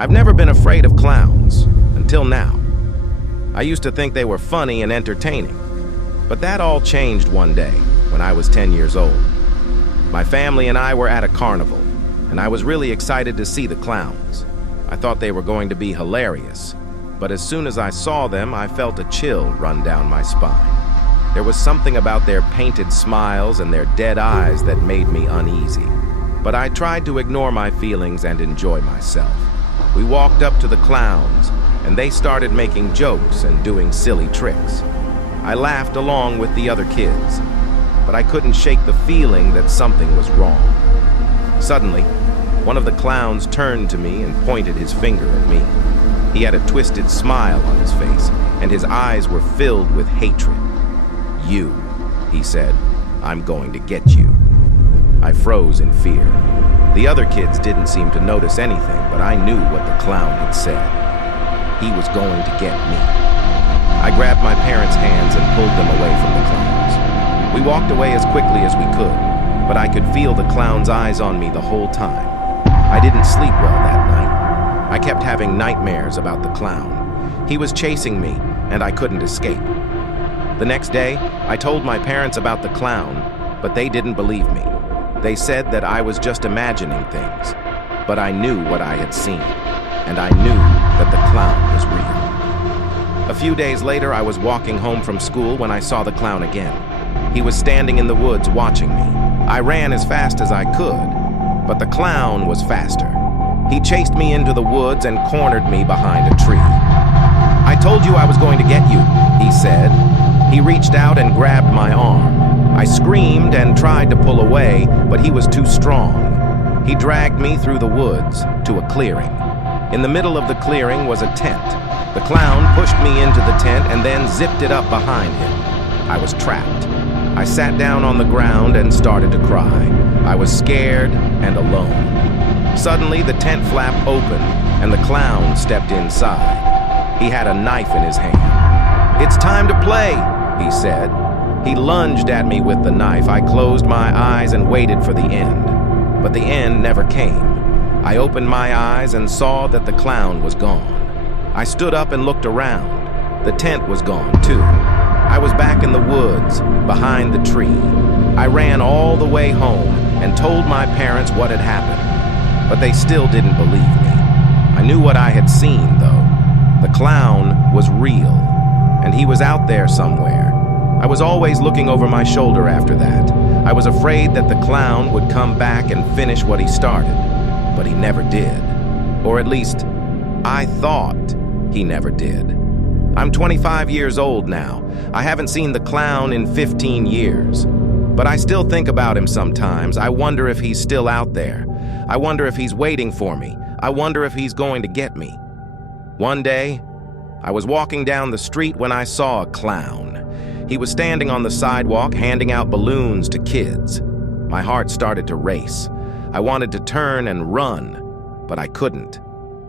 I've never been afraid of clowns, until now. I used to think they were funny and entertaining, but that all changed one day when I was 10 years old. My family and I were at a carnival, and I was really excited to see the clowns. I thought they were going to be hilarious, but as soon as I saw them, I felt a chill run down my spine. There was something about their painted smiles and their dead eyes that made me uneasy, but I tried to ignore my feelings and enjoy myself. We walked up to the clowns, and they started making jokes and doing silly tricks. I laughed along with the other kids, but I couldn't shake the feeling that something was wrong. Suddenly, one of the clowns turned to me and pointed his finger at me. He had a twisted smile on his face, and his eyes were filled with hatred. "You," he said, "I'm going to get you." I froze in fear. The other kids didn't seem to notice anything, but I knew what the clown had said. He was going to get me. I grabbed my parents' hands and pulled them away from the clowns. We walked away as quickly as we could, but I could feel the clown's eyes on me the whole time. I didn't sleep well that night. I kept having nightmares about the clown. He was chasing me, and I couldn't escape. The next day, I told my parents about the clown, but they didn't believe me. They said that I was just imagining things, but I knew what I had seen, and I knew that the clown was real. A few days later, I was walking home from school when I saw the clown again. He was standing in the woods watching me. I ran as fast as I could, but the clown was faster. He chased me into the woods and cornered me behind a tree. "I told you I was going to get you," he said. He reached out and grabbed my arm. I screamed and tried to pull away, but he was too strong. He dragged me through the woods to a clearing. In the middle of the clearing was a tent. The clown pushed me into the tent and then zipped it up behind him. I was trapped. I sat down on the ground and started to cry. I was scared and alone. Suddenly, the tent flap opened and the clown stepped inside. He had a knife in his hand. "It's time to play," he said. He lunged at me with the knife. I closed my eyes and waited for the end, but the end never came. I opened my eyes and saw that the clown was gone. I stood up and looked around. The tent was gone too. I was back in the woods, behind the tree. I ran all the way home and told my parents what had happened, but they still didn't believe me. I knew what I had seen, though. The clown was real, and he was out there somewhere. I was always looking over my shoulder after that. I was afraid that the clown would come back and finish what he started, but he never did. Or at least, I thought he never did. I'm 25 years old now. I haven't seen the clown in 15 years. But I still think about him sometimes. I wonder if he's still out there. I wonder if he's waiting for me. I wonder if he's going to get me. One day, I was walking down the street when I saw a clown. He was standing on the sidewalk handing out balloons to kids. My heart started to race. I wanted to turn and run, but I couldn't.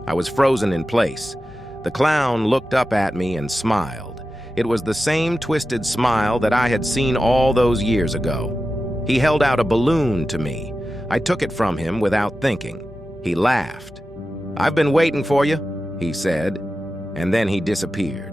I was frozen in place. The clown looked up at me and smiled. It was the same twisted smile that I had seen all those years ago. He held out a balloon to me. I took it from him without thinking. He laughed. "I've been waiting for you," he said, and then he disappeared.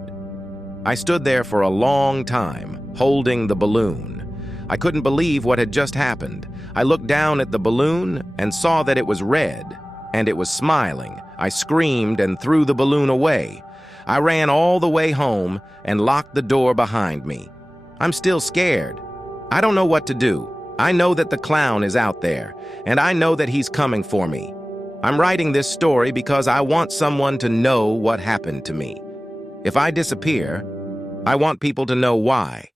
I stood there for a long time, holding the balloon. I couldn't believe what had just happened. I looked down at the balloon and saw that it was red, and it was smiling. I screamed and threw the balloon away. I ran all the way home and locked the door behind me. I'm still scared. I don't know what to do. I know that the clown is out there, and I know that he's coming for me. I'm writing this story because I want someone to know what happened to me. If I disappear, I want people to know why.